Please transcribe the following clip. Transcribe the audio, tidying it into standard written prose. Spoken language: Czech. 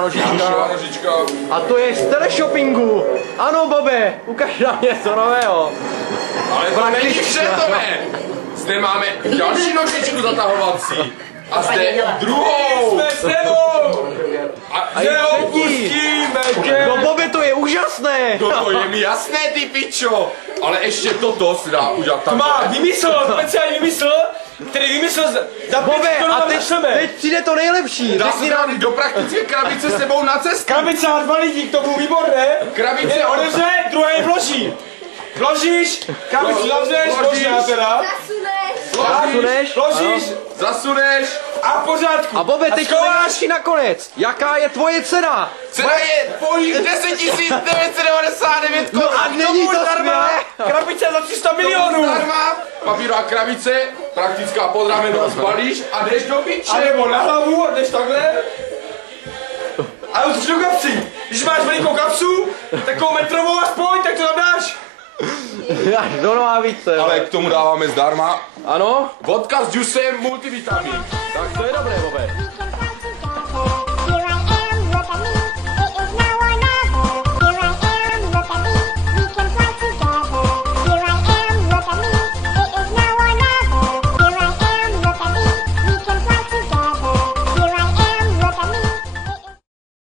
nožička. A to je z teleshoppingu. Ano, Bobe, ukaž nám něco nového. Ale to není vše, Tome. Zde máme další nožičku zatahovací. A zde druhou. Jsme s tebou. A i třetí. No, Bobe, to je úžasné. To je mi jasné, ty pičo. Ale ještě toto se dá udělat To tam. má vymysl, speciální vymysl, který vymysl za Bobe, 5 a korun teď přijde to nejlepší. Dá se dát do praktické krabice s sebou na cestu. Krabice a 2 lidí, to bylo výborné. Krabice Jeden odevře, druhý vloží. Vložíš, krabici zavřeš, vložíš teda. Vložíš Zasuneš. a v pořádku. A Bobe, teď to schováš. nejlepší nakonec. Jaká je tvoje cena? Cena je pouhých 10 999 korun. No a není to Zdarma, skvělé? krabice za 300 milionů. Zdarma, papírová krabice, praktická pod rameno zbalíš a jdeš do piče. A nebo na hlavu a jdeš takhle. A už do kapsy. Když máš velikou kapsu, takovou metrovou aspoň, tak to tam dáš. Až do nohavice. Ale k tomu dáváme zdarma Ano? vodka s džusem multivitamin. Tak to je dobré, Bobe.